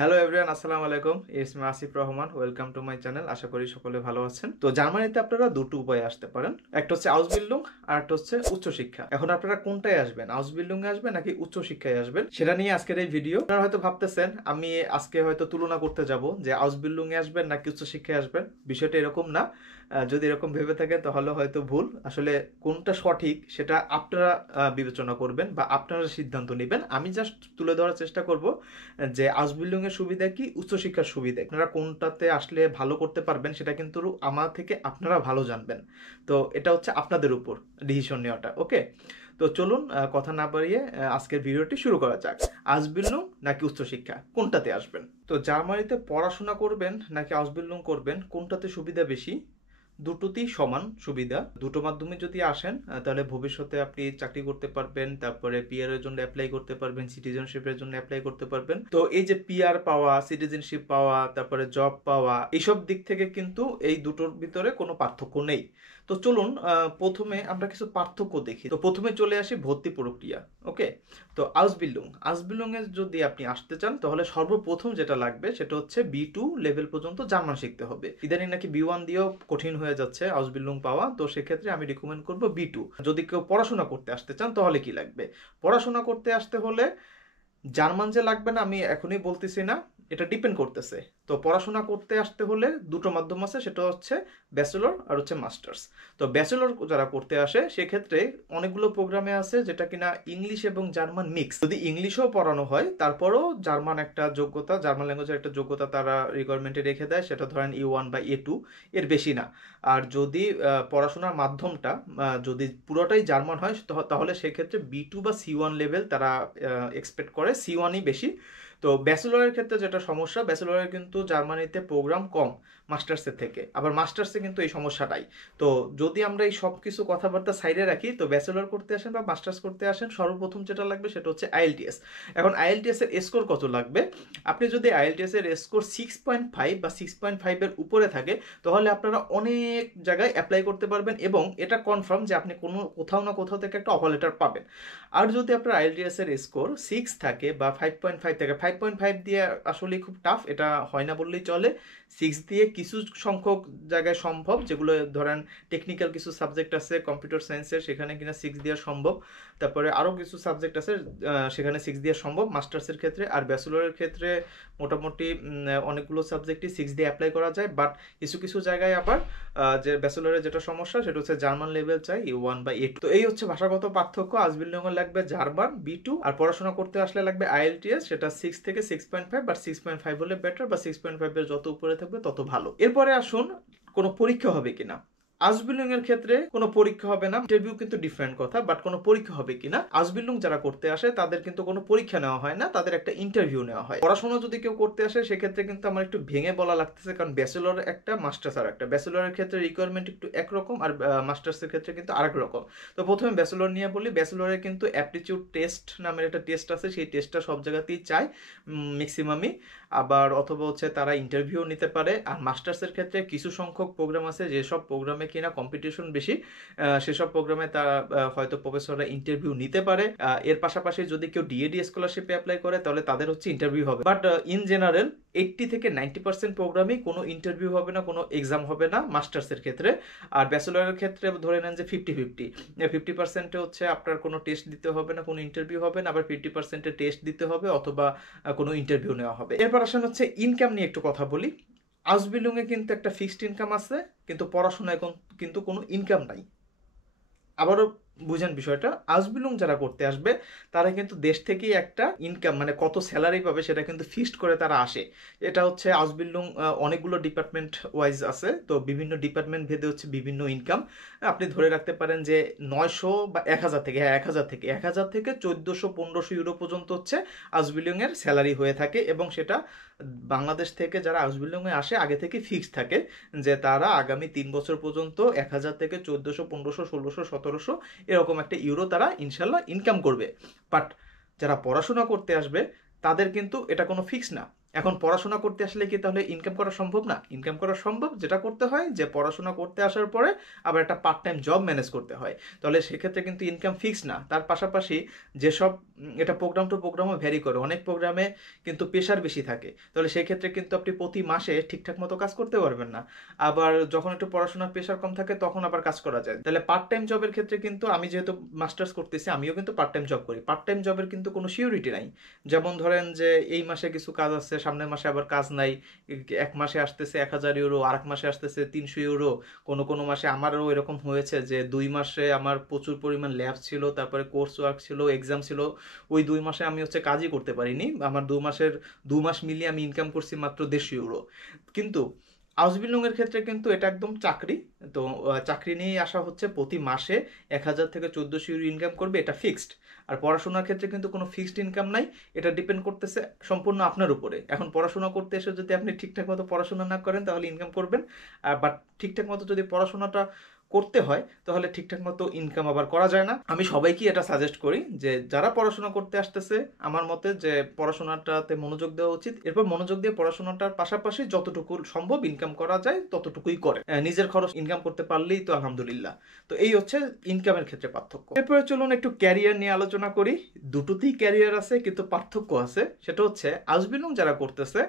Hello everyone, আসসালামু আলাইকুম। It's me Asif Rahman. Welcome to my channel. আশা করি সকলে ভালো আছেন। তো জার্মানিতে আপনারা দুটো উপায়ে আসতে পারেন, একটা হচ্ছে আউসবিল্ডিং আর একটা হচ্ছে উচ্চশিক্ষা। এখন আপনারা কোনটায় আসবেন, আউসবিল্ডিং এ আসবেন নাকি উচ্চশিক্ষায় আসবেন, সেটা নিয়ে আজকের এই ভিডিও। আপনারা হয়তো ভাবতেছেন আমি আজকে হয়তো তুলনা করতে যাব যে আউসবিল্ডিং এ আসবেন নাকি উচ্চশিক্ষায় আসবেন। বিষয়টা এরকম না। যদি এরকম ভেবে থাকেন তাহলে হয়তো ভুল। আসলে কোনটা সঠিক সেটা আপনারা বিবেচনা করবেন বা আপনারা সিদ্ধান্ত নেবেন। আমি জাস্ট তুলে ধরার চেষ্টা করব যে আউসবিল্ডিং এর সুবিধা কি, উচ্চশিক্ষার সুবিধা, আপনারা কোনটাতে আসলে ভালো করতে পারবেন সেটা কিন্তু আমার থেকে আপনারা ভালো জানবেন। তো এটা হচ্ছে আপনাদের উপর ডিসিশন নেওয়াটা। ওকে, তো চলুন কথা না বাড়িয়ে আজকের ভিডিওটি শুরু করা যাক। আউসবিল্ডিং নাকি উচ্চশিক্ষা, কোনটাতে আসবেন? তো জার্মানিতে পড়াশোনা করবেন নাকি আউসবিল্ডিং করবেন, কোনটাতে সুবিধা বেশি? দুটোতেই সমান সুবিধা। দুটো মাধ্যমে যদি আসেন তাহলে ভবিষ্যতে আপনি চাকরি করতে পারবেন, তারপরে পিআর এর জন্য অ্যাপ্লাই করতে পারবেন, সিটিজেনশিপের জন্য অ্যাপ্লাই করতে পারবেন। তো এই যে পিআর পাওয়া, সিটিজেনশিপ পাওয়া, তারপরে জব পাওয়া, এইসব দিক থেকে কিন্তু এই দুটোর ভিতরে কোনো পার্থক্য নেই। তো চলুন প্রথমে আমরা কিছু পার্থক্য দেখি। তো প্রথমে চলে আসি ভর্তি প্রক্রিয়া। ওকে, তো আউসবিল্ডিং এ যদি আপনি আসতে চান তাহলে সর্বপ্রথম যেটা লাগবে সেটা হচ্ছে বি2 লেভেল পর্যন্ত জার্মান শিখতে হবে। ইদানিং নাকি বি1 দিয়েও কঠিন হয়ে যাচ্ছে আউসবিল্ডিং পাওয়া। তো সেক্ষেত্রে আমি রিকমেন্ড করব বি2। যদি কেউ পড়াশোনা করতে আসতে চান তাহলে কি লাগবে? পড়াশোনা করতে আসতে হলে জার্মান যে লাগবে না আমি এখনই বলতেছি না, এটা ডিপেন্ড করতেছে। তো পড়াশোনা করতে আসতে হলে দুটো মাধ্যম আছে, সেটা হচ্ছে ব্যাচেলর আর হচ্ছে মাস্টার্স। তো ব্যাচেলর যারা করতে আসে সেক্ষেত্রে অনেকগুলো প্রোগ্রামে আছে যেটা কিনা ইংলিশ এবং জার্মান মিক্স। যদি ইংলিশও পড়ানো হয় তারপরও জার্মান একটা যোগ্যতা, জার্মান ল্যাঙ্গুয়েজের একটা যোগ্যতা তারা রিকোয়ারমেন্টে রেখে দেয়, সেটা ধরেন E1 বা A2, এর বেশি না। আর যদি পড়াশোনার মাধ্যমটা যদি পুরোটাই জার্মান হয় তাহলে সেক্ষেত্রে বি2 বা সি1 লেভেল তারা এক্সপেক্ট করে, সি1ই বেশি। তো ব্যাচেলরের ক্ষেত্রে যেটা সমস্যা, ব্যাচেলরের কিন্তু জার্মানিতে প্রোগ্রাম কম মাস্টার্সের থেকে, আবার মাস্টার্সে কিন্তু এই সমস্যাটাই। তো যদি আমরা এই সব কিছু কথাবার্তা সাইডে রাখি, তো ব্যাচেলর করতে আসেন বা মাস্টার্স করতে আসেন, সর্বপ্রথম যেটা লাগবে সেটা হচ্ছে আইএলটিএস। এখন আইএলটিএস এর স্কোর কত লাগবে? আপনি যদি আইএলটিএস এর স্কোর 6.5 বা 6.5 এর উপরে থাকে তাহলে আপনারা অনেক জায়গায় অ্যাপ্লাই করতে পারবেন এবং এটা কনফার্ম যে আপনি কোথাও না কোথাও থেকে একটা অফার লেটার পাবেন। আর যদি আপনার আইএলটিএস এর স্কোর 6 থাকে বা 5.5 থাকে, 5.5 দিয়ে আসলে খুব টাফ, এটা হয় না বললেই চলে। 6 দিয়ে কিছু সংখ্যক জায়গায় সম্ভব, যেগুলো ধরেন টেকনিক্যাল কিছু সাবজেক্ট আছে কম্পিউটার সায়েন্সের, সেখানে কিনা 6 দেওয়া সম্ভব। তারপরে আরও কিছু সাবজেক্ট আছে সেখানে 6 দেওয়া সম্ভব মাস্টার্সের ক্ষেত্রে। আর ব্যাচেলরের ক্ষেত্রে মোটামুটি অনেকগুলো সাবজেক্টই 6 দিয়ে অ্যাপ্লাই করা যায়। বাট কিছু কিছু জায়গায় আবার যে ব্যাচেলরের যেটা সমস্যা সেটা হচ্ছে জার্মান লেভেল চাই, E1 বা A2। তো এই হচ্ছে ভাষাগত পার্থক্য। আউসবিল্ডিং এ লাগবে জার্মান বি2, আর পড়াশোনা করতে আসলে লাগবে আইএলটিএস, সেটা 6 থেকে 6.5, বাট 6.5 হলে বেটার, বা 6.5 এর যত উপরে থাকবে তত ভালো। এরপরে আসুন কোনো পরীক্ষা হবে কিনা। আউসবিল্ডিং এর ক্ষেত্রে কোনো পরীক্ষা হবে না, ইন্টারভিউ কিন্তু ডিফারেন্ট কথা, বাট কোনো পরীক্ষা হবে কিনা, আউসবিল্ডিং যারা করতে আসে তাদের কিন্তু কোনো পরীক্ষা নেওয়া হয় না, তাদের একটা ইন্টারভিউ নেওয়া হয়। পড়াশোনা যদি কেউ করতে আসে সেক্ষেত্রে কিন্তু আমার একটু ভেঙে বলা লাগতেছে, কারণ ব্যাচেলর একটা, মাস্টার্স আর একটা। ব্যাচেলরের ক্ষেত্রে রিকোয়ারমেন্ট একটু একরকম, আর মাস্টার্সের ক্ষেত্রে কিন্তু আরেক রকম। তো প্রথমে ব্যাচেলর নিয়ে বলি। ব্যাচেলরে কিন্তু অ্যাপটিটিউড টেস্ট নামের একটা টেস্ট আছে, সেই টেস্টটা সব জায়গাতেই চায় ম্যাক্সিমামই। আবার অথবা হচ্ছে তারা ইন্টারভিউ নিতে পারে। আর মাস্টার্সের ক্ষেত্রে কিছু সংখ্যক প্রোগ্রাম আছে যেসব প্রোগ্রামে কিনা কম্পিটিশন বেশি, সেসব প্রোগ্রামে তারা হয়তো প্রফেসররা ইন্টারভিউ নিতে পারে। এর পাশাপাশি যদি কেউ ডিএডি স্কলারশিপে অ্যাপ্লাই করে তাহলে তাদের হচ্ছে ইন্টারভিউ হবে। বাট ইন জেনারেল 80 থেকে 90% প্রোগ্রামই কোনো ইন্টারভিউ হবে না, কোনো এক্সাম হবে না মাস্টার্সের ক্ষেত্রে। আর ব্যাচেলরের ক্ষেত্রে ধরে নেন যে 50-50, 50% হচ্ছে আপনার কোনো টেস্ট দিতে হবে না, কোনো ইন্টারভিউ হবে না, আবার 50% টেস্ট দিতে হবে অথবা কোনো ইন্টারভিউ নেওয়া হবে। এরপর আসেন হচ্ছে ইনকাম নিয়ে একটু কথা বলি। আউসবিল্ডিং এ কিন্তু একটা ফিক্সড ইনকাম আছে, কিন্তু পড়াশোনায় কিন্তু কোনো ইনকাম নাই। আবারও বুঝেন বিষয়টা, আউসবিল্ডিং যারা করতে আসবে তারা কিন্তু দেশ থেকেই একটা ইনকাম, মানে কত স্যালারি পাবে সেটা কিন্তু ফিক্সড করে তারা আসে। এটা হচ্ছে আউসবিল্ডিং অনেকগুলো ডিপার্টমেন্ট ওয়াইজ আছে, তো বিভিন্ন ডিপার্টমেন্ট ভেদে হচ্ছে বিভিন্ন ইনকাম। আপনি ধরে রাখতে পারেন যে 900 বা 1000 থেকে, হ্যাঁ 1000 থেকে 1400-1500 ইউরো পর্যন্ত হচ্ছে আউসবিল্ডিং এর স্যালারি হয়ে থাকে। এবং সেটা বাংলাদেশ থেকে যারা আউসবিল্ডিং এ আসে আগে থেকে ফিক্সড থাকে যে তারা আগামী 3 বছর পর্যন্ত 1000 থেকে 1400, 1500, 1600, 1700 এরকম একটা ইউরো তারা ইনশাল্লাহ ইনকাম করবে। বাট যারা পড়াশোনা করতে আসবে তাদের কিন্তু এটা কোনো ফিক্স না। এখন পড়াশোনা করতে আসলে কি তাহলে ইনকাম করা সম্ভব না? ইনকাম করা সম্ভব। যেটা করতে হয় যে পড়াশোনা করতে আসার পরে আবার একটা পার্ট টাইম জব ম্যানেজ করতে হয়। তাহলে সেক্ষেত্রে কিন্তু ইনকাম ফিক্স না। তার পাশাপাশি যেসব এটা প্রোগ্রাম টু প্রোগ্রামও ভ্যারি করে। অনেক প্রোগ্রামে কিন্তু প্রেশার বেশি থাকে। তাহলে সেক্ষেত্রে কিন্তু আপনি প্রতি মাসে ঠিকঠাক মতো কাজ করতে পারবেন না। আবার যখন একটু পড়াশোনার প্রেশার কম থাকে তখন আবার কাজ করা যায়। তাহলে পার্ট টাইম জবের ক্ষেত্রে কিন্তু আমি যেহেতু মাস্টার্স করতেছি, আমিও কিন্তু পার্ট টাইম জব করি। পার্ট টাইম জবের কিন্তু কোনো সিউরিটি নাই। যেমন ধরেন যে এই মাসে কিছু কাজ আছে, সামনের মাসে আবার কাজ নাই। এক মাসে আসতেছে 1000 ইউরো, আরেক মাসে আসতেছে 300 ইউরো। কোনো কোনো মাসে আমারও এরকম হয়েছে যে 2 মাসে আমার প্রচুর পরিমাণ ল্যাব ছিল, তারপরে কোর্স ওয়ার্ক ছিল, এক্সাম ছিল। ওই 2 মাসে আমি কাজই করতে পারিনি। আমার 2 মাস মিলিয়ে আমি ইনকাম করছি মাত্র 150 ইউরো। কিন্তু আউসবিল্ডিং এর ক্ষেত্রে কিন্তু এটা একদম চাকরি। তো চাকরি নিয়ে আসা হচ্ছে, প্রতি মাসে 1000 থেকে 1400 ইউরো ইনকাম করবে, এটা ফিক্সড। আর পড়াশোনার ক্ষেত্রে কিন্তু কোনো ফিক্সড ইনকাম নাই। এটা ডিপেন্ড করতেছে সম্পূর্ণ আপনার উপরে। এখন পড়াশোনা করতে এসে যদি আপনি ঠিকঠাক মতো পড়াশোনা না করেন তাহলে ইনকাম করবেন, বাট ঠিকঠাক মতো যদি পড়াশোনাটা করতে হয় তাহলে ঠিকঠাক মতো ইনকাম আবার করা যায় না। আমি সবাইকে এটা সাজেস্ট করি যে যারা পড়াশোনা করতে আসতেছে, আমার মতে যে পড়াশোনাটাতে মনোযোগ দেওয়া উচিত। এরপর মনোযোগ দিয়ে পড়াশোনাটার পাশাপাশি যতটুকু সম্ভব ইনকাম করা যায় ততটুকুই করে। নিজের খরচ ইনকাম করতে পারলেই তো আলহামদুলিল্লাহ। তো এই হচ্ছে ইনকামের ক্ষেত্রে পার্থক্য। এরপরে চলুন একটু ক্যারিয়ার নিয়ে আলোচনা করি। দুটোতেই ক্যারিয়ার আছে, কিন্তু পার্থক্য আছে। সেটা হচ্ছে আউসবিল্ডিং যারা করতেছে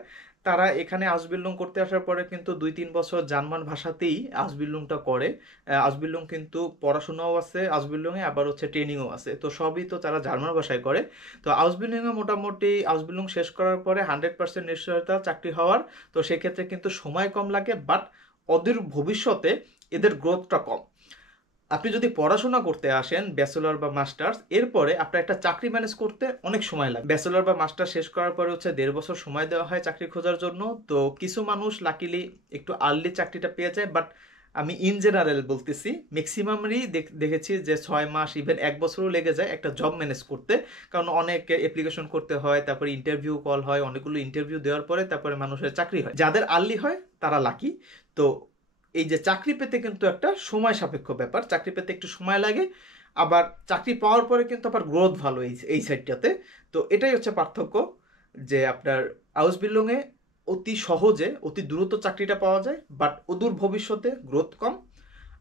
তারা এখানে আউসবিল্ডিং করতে আসার পরে কিন্তু 2-3 বছর জার্মান ভাষাতেই আউসবিল্ডিংটা করে। আউসবিল্ডিং কিন্তু পড়াশোনাও আছে আউসবিল্ডিংয়ে, আবার ট্রেনিংও আছে। তো সবই তো তারা জার্মান ভাষায় করে। তো আউসবিল্ডিংয়ে মোটামুটি আউসবিল্ডিং শেষ করার পরে 100% নিশ্চয়তা চাকরি হওয়ার। তো সেক্ষেত্রে কিন্তু সময় কম লাগে, বাট অদূর ভবিষ্যতে এদের গ্রোথটা কম। আপনি যদি পড়াশোনা করতে আসেন ব্যাচেলর বা মাস্টার্স, এরপরে আপনার একটা চাকরি ম্যানেজ করতে অনেক সময় লাগে। ব্যাচেলর বা মাস্টার শেষ করার পরে 1.5 বছর সময় দেওয়া হয় চাকরি খোঁজার জন্য। তো কিছু মানুষ লাকিলি একটু আর্লি চাকরিটা পেয়ে যায়, বাট আমি ইন জেনারেল বলতেছি, ম্যাক্সিমামই দেখেছি যে 6 মাস ইভেন 1 বছরও লেগে যায় একটা জব ম্যানেজ করতে। কারণ অনেক অ্যাপ্লিকেশন করতে হয়, তারপরে ইন্টারভিউ কল হয়, অনেকগুলো ইন্টারভিউ দেওয়ার পরে তারপরে মানুষের চাকরি হয়। যাদের আর্লি হয় তারা লাকি। তো এই যে চাকরি পেতে কিন্তু একটা সময় সাপেক্ষ ব্যাপার, চাকরি পেতে একটু সময় লাগে। আবার চাকরি পাওয়ার পরে কিন্তু আবার গ্রোথ ভালো এই সাইডটাতে। তো এটাই হচ্ছে পার্থক্য, যে আপনার আউসবিল্ডিংয়ে অতি সহজে অতি দ্রুত চাকরিটা পাওয়া যায়, বাট অদূর ভবিষ্যতে গ্রোথ কম।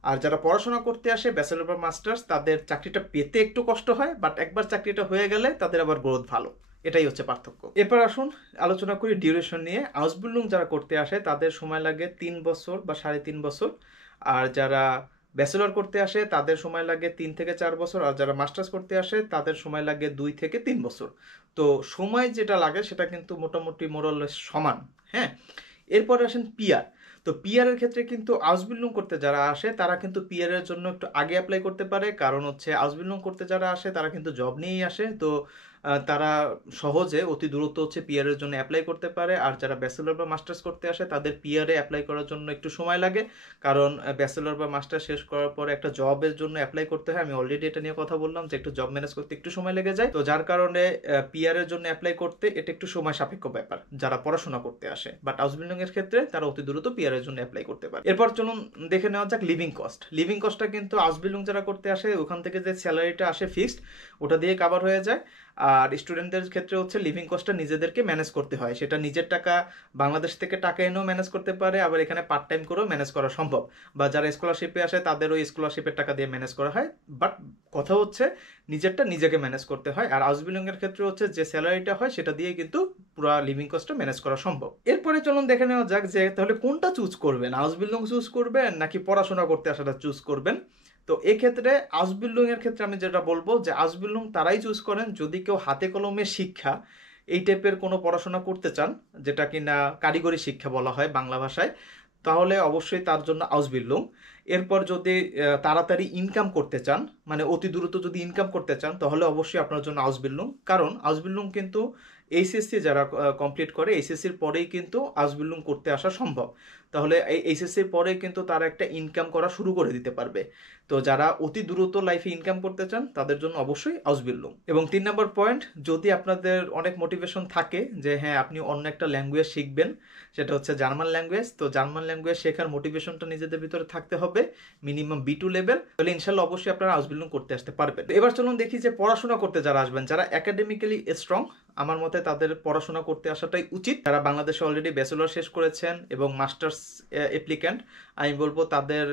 আর যারা পড়াশোনা করতে আসে ব্যাচেলর বা মাস্টার্স, তাদের চাকরিটা পেতে একটু কষ্ট হয়, বাট একবার চাকরিটা হয়ে গেলে তাদের আবার গ্রোথ ভালো। এটাই হচ্ছে পার্থক্য। এরপর আসুন আলোচনা করি ডিউরেশন নিয়ে। আউসবিল্ডিং যারা করতে আসে তাদের সময় লাগে 3 বছর বা 3.5 বছর। আর যারা ব্যাচেলর করতে আসে তাদের সময় লাগে 3 থেকে 4 বছর। আর যারা মাস্টার্স করতে আসে তাদের সময় লাগে 2 থেকে 3 বছর। তো সময় যেটা লাগে সেটা কিন্তু মোটামুটি মোরাললেস সমান। হ্যাঁ, এরপরে আসেন পিআর। তো পিআর এর ক্ষেত্রে কিন্তু আউসবিল্ডিং করতে যারা আসে তারা কিন্তু পিআর এর জন্য একটু আগে অ্যাপ্লাই করতে পারে। কারণ আউসবিল্ডিং করতে যারা আসে তারা কিন্তু জব নিয়েই আসে। তো তারা সহজে অতি দ্রুত পিআর এর জন্য অ্যাপ্লাই করতে পারে। আর যারা ব্যাচেলর বা মাস্টার্স করতে আসে তাদের পিআর এ অ্যাপ্লাই করার জন্য একটু সময় লাগে। কারণ ব্যাচেলর বা মাস্টার শেষ করার পরে একটা জবের জন্য অ্যাপ্লাই করতে হয়। আমি অলরেডি এটা নিয়ে কথা বললাম যে একটু জব ম্যানেজ করতে একটু সময় লেগে যায়। তো যার কারণে পিআর এর জন্য অ্যাপ্লাই করতে এটা একটু সময় সাপেক্ষ ব্যাপার যারা পড়াশোনা করতে আসে। বাট আউসবিল্ডিং এর ক্ষেত্রে তারা অতি দ্রুত পিআর এর জন্য অ্যাপ্লাই করতে পারে। এরপর চলুন দেখে নেওয়া যাক লিভিং কস্ট। লিভিং কস্টটা কিন্তু আউসবিল্ডিং যারা করতে আসে ওখান থেকে যে স্যালারিটা আসে ফিক্সড, ওটা দিয়ে কভার হয়ে যায়। আর স্টুডেন্টদের ক্ষেত্রে লিভিং কস্টটা নিজেদেরকে ম্যানেজ করতে হয়। সেটা নিজের টাকা, বাংলাদেশ থেকে টাকা এনেও ম্যানেজ করতে পারে, আবার এখানে পার্ট টাইম করেও ম্যানেজ করা সম্ভব। বা যারা স্কলারশিপে আসে তাদের ওই স্কলারশিপের টাকা দিয়ে ম্যানেজ করা হয়। বাট কথা নিজেরটা নিজেকে ম্যানেজ করতে হয়। আর আউসবিল্ডিং এর ক্ষেত্রে যে স্যালারিটা হয় সেটা দিয়ে কিন্তু পুরো লিভিং কস্টটা ম্যানেজ করা সম্ভব। এরপরে চলুন দেখে নেওয়া যাক যে তাহলে কোনটা চুজ করবেন, আউসবিল্ডিং চুজ করবেন নাকি পড়াশোনা করতে আসাটা চুজ করবেন। তো এক্ষেত্রে আউসবিল্ডিং এর ক্ষেত্রে আমি যেটা বলবো যে আউসবিল্ডিং তারাই চুজ করেন যদি কেউ হাতে কলমে শিক্ষা এই টাইপের কোনো পড়াশোনা করতে চান, যেটা কিনা কারিগরি শিক্ষা বলা হয় বাংলা ভাষায়, তাহলে অবশ্যই তার জন্য আউসবিল্ডিং। এরপর যদি তাড়াতাড়ি ইনকাম করতে চান, মানে অতি দ্রুত যদি ইনকাম করতে চান, তাহলে অবশ্যই আপনার জন্য আউসবিল্ডিং। কারণ আউসবিল্ডিং কিন্তু এইচএসসি যারা কমপ্লিট করে এইচএসসির পরেই কিন্তু আউসবিল্ডিং করতে আসা সম্ভব। তাহলে এই এইচএসসির পরে কিন্তু তারা একটা ইনকাম করা শুরু করে দিতে পারবে। তো যারা অতি দ্রুত লাইফে ইনকাম করতে চান তাদের জন্য অবশ্যই আউসবিল্ডিং। এবং 3 নম্বর পয়েন্ট, যদি আপনাদের অনেক মোটিভেশন থাকে যে হ্যাঁ আপনি অন্য একটা ল্যাঙ্গুয়েজ শিখবেন, সেটা হচ্ছে জার্মান ল্যাঙ্গুয়েজ, তো জার্মান ল্যাঙ্গুয়েজ শেখার মোটিভেশনটা নিজেদের ভিতরে থাকতে হবে মিনিমাম B2 লেভেল, তাহলে ইনশাল্লাহ অবশ্যই আপনারা আউসবিল্ডিং করতে আসতে পারবেন। এবার চলুন দেখি যে পড়াশোনা করতে যারা আসবেন, যারা একাডেমিক্যালি স্ট্রং, আমার মতে তাদের পড়াশোনা করতে আসাটাই উচিত। যারা বাংলাদেশে অলরেডি ব্যাচেলর শেষ করেছেন এবং মাস্টার্স অ্যাপ্লিক্যান্ট, আমি বলবো তাদের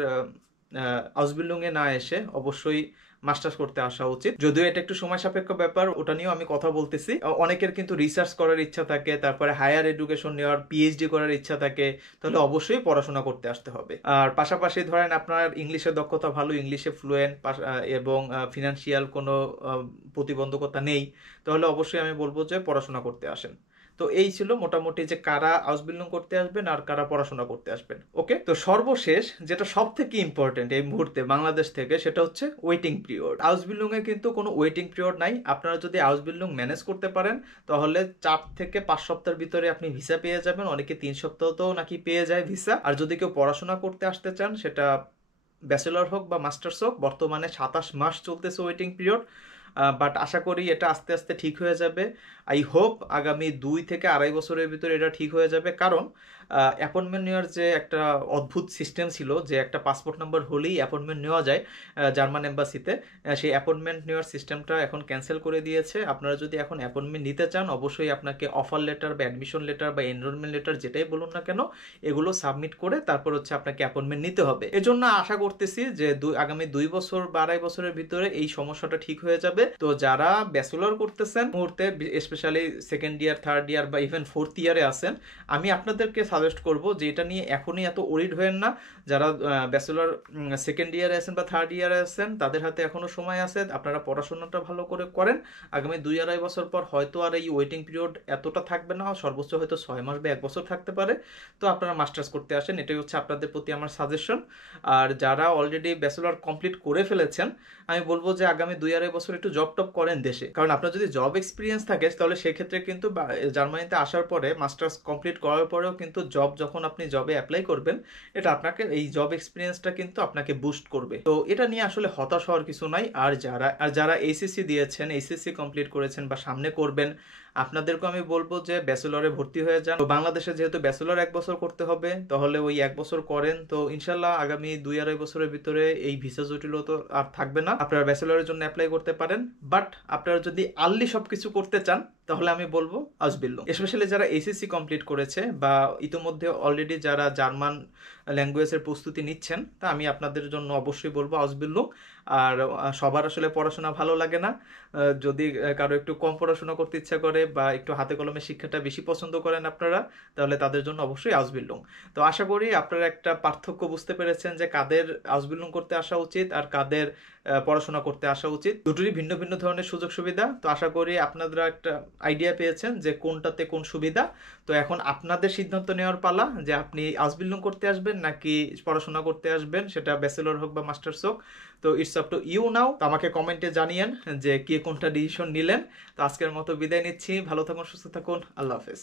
আউসবিল্ডিংয়ে না এসে অবশ্যই মাস্টার্স করতে আসা উচিত। যদিও এটা একটু সময় সাপেক্ষ ব্যাপার, ওটা নিয়েও আমি কথা বলতেছি। অনেকের কিন্তু রিসার্চ করার ইচ্ছা থাকে, তারপরে হায়ার এডুকেশন নেওয়ার PhD করার ইচ্ছা থাকে, তাহলে অবশ্যই পড়াশোনা করতে আসতে হবে। আর পাশাপাশি ধরেন আপনার ইংলিশের দক্ষতা ভালো, ইংলিশে ফ্লুয়েন্ট এবং ফিনান্সিয়াল কোনো প্রতিবন্ধকতা নেই, তাহলে অবশ্যই আমি বলবো যে পড়াশোনা করতে আসেন। তো এই ছিল মোটামুটি যে কারা আউসবিল্ডিং করতে আসবেন আর কারা পড়াশোনা করতে আসবেন। ওকে, তো সর্বশেষ যেটা সব থেকে ইম্পর্টেন্ট এই মুহূর্তে বাংলাদেশ থেকে, সেটা হচ্ছে ওয়েটিং পিরিয়ড। আউসবিল্ডিং এ কিন্তু কোনো ওয়েটিং পিরিয়ড নাই। আপনারা যদি আউসবিল্ডিং ম্যানেজ করতে পারেন তাহলে 4 থেকে 5 সপ্তাহের ভিতরে আপনি ভিসা পেয়ে যাবেন, অনেকে 3 সপ্তাহতেও নাকি পেয়ে যায় ভিসা। আর যদি কেউ পড়াশোনা করতে আসতে চান, সেটা ব্যাচেলর হোক বা মাস্টার্স হোক, বর্তমানে 27 মাস চলতেছে ওয়েটিং পিরিয়ড, বাট আশা করি এটা আস্তে আস্তে ঠিক হয়ে যাবে। আই হোপ আগামী 2 থেকে 2.5 বছরের ভিতরে এটা ঠিক হয়ে যাবে, কারণ অ্যাপয়েন্টমেন্ট নেওয়ার যে একটা অদ্ভুত সিস্টেম ছিল যে একটা পাসপোর্ট নাম্বার হলেই অ্যাপয়েন্টমেন্ট নেওয়া যায় জার্মান এম্বাসিতে, সেই অ্যাপয়েন্টমেন্ট নেওয়ার সিস্টেমটা এখন ক্যান্সেল করে দিয়েছে। আপনারা যদি এখন অ্যাপয়েন্টমেন্ট নিতে চান, অবশ্যই আপনাকে অফার লেটার বা অ্যাডমিশন লেটার বা এনরোলমেন্ট লেটার যেটাই বলুন না কেন, এগুলো সাবমিট করে তারপর হচ্ছে আপনাকে অ্যাপয়েন্টমেন্ট নিতে হবে। এজন্য আশা করতেছি যে আগামী 2 বছর বা 2.5 বছরের ভিতরে এই সমস্যাটা ঠিক হয়ে যাবে। তো যারা ব্যাচেলর করতেছেন মুহূর্তে, specially second year, third year বা ইভেন 4th ইয়ারে আছেন, আমি আপনাদেরকে সাজেস্ট করব যে এটা নিয়ে এখনই এত ওরিড হয়েন না। যারা ব্যাচেলর সেকেন্ড ইয়ারে আছেন বা থার্ড ইয়ারে আছেন, তাদের হাতে এখনো সময় আছে, আপনারা পড়াশোনাটা ভালো করে করেন। আগামী 2-2.5 বছর পর হয়তো আর এই ওয়েটিং পিরিয়ড এতটা থাকবে না, সর্বোচ্চ হয়তো 6 মাস বা 1 বছর থাকতে পারে। তো আপনারা মাস্টার্স করতে আসেন, এটাই হচ্ছে আপনাদের প্রতি আমার সাজেশন। আর যারা অলরেডি ব্যাচেলর কমপ্লিট করে ফেলেছেন, আমি বলবো যে আগামী 2-2.5 বছর একটু জব টপ করেন দেশে, কারণ আপনার যদি জব এক্সপিরিয়েন্স থাকে তাহলে সেক্ষেত্রে কিন্তু জার্মানিতে আসার পরে মাস্টার্স কমপ্লিট করার পরেও কিন্তু জব, যখন আপনি জবে অ্যাপ্লাই করবেন, এটা আপনাকে এই জব এক্সপিরিয়েন্সটা কিন্তু আপনাকে বুস্ট করবে। তো এটা নিয়ে আসলে হতাশ হওয়ার কিছু নাই। আর যারা এইচএসসি দিয়েছেন, এইচএসসি কমপ্লিট করেছেন বা সামনে করবেন, আপনাদেরকে আমি বলবো যে ব্যাচেলরে ভর্তি হয়ে যান। তো বাংলাদেশে যেহেতু ব্যাচেলর 1 বছর করতে হবে, তাহলে ওই 1 বছর করেন, তো ইনশাল্লাহ আগামী 2-2.5 বছরের ভিতরে এই ভিসা জটিলতা আর থাকবে না, আপনারা ব্যাচেলরের জন্য অ্যাপ্লাই করতে পারেন। বাট আপনারা যদি আর্লি সবকিছু করতে চান, তাহলে আমি বলবো আউসবিল্ডিং। স্পেশালি যারা এইচএসসি কমপ্লিট করেছে বা ইতিমধ্যে অলরেডি যারা জার্মান ল্যাঙ্গুয়েজের প্রস্তুতি নিচ্ছেন, তা আমি আপনাদের জন্য অবশ্যই বলবো আউসবিল্ডিং। আর সবার আসলে পড়াশোনা ভালো লাগে না, যদি কারো একটু কম পড়াশোনা করতে ইচ্ছা করে বা একটু হাতে কলমে শিক্ষাটা বেশি পছন্দ করেন আপনারা, তাহলে তাদের জন্য অবশ্যই আউসবিল্ডিং। তো আশা করি আপনারা একটা পার্থক্য বুঝতে পেরেছেন যে কাদের আউসবিল্ডিং করতে আসা উচিত আর কাদের পড়াশোনা করতে আসা উচিত। দুটোরই ভিন্ন ভিন্ন ধরনের সুযোগ সুবিধা। তো আশা করি আপনারা একটা আইডিয়া পেয়েছেন যে কোনটাতে কোন সুবিধা। তো এখন আপনাদের সিদ্ধান্ত নেওয়ার পালা যে আপনি আউসবিল্ডিং করতে আসবেন নাকি পড়াশোনা করতে আসবেন, সেটা ব্যাচেলর হোক বা মাস্টার্স হোক। তো ইটস আপ টু ইউ নাও। তো আমাকে কমেন্টে জানিয়েন যে কে কোনটা ডিসিশন নিলেন। তো আজকের মতো বিদায় নিচ্ছি, ভালো থাকুন, সুস্থ থাকুন, আল্লাহ হাফেজ।